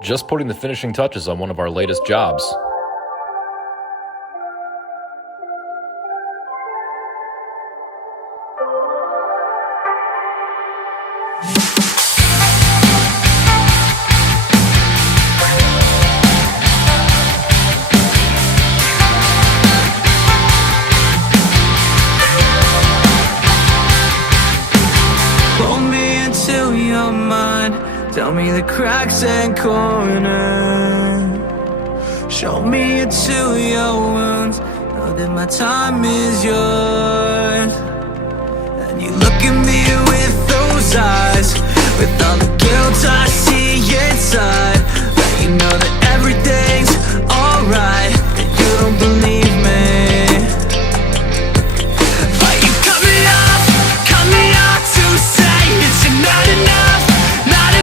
Just putting the finishing touches on one of our latest jobs. Tell me the cracks and corners. Show me into your wounds. Know that my time is yours. And you look at me with those eyes, with all the guilt I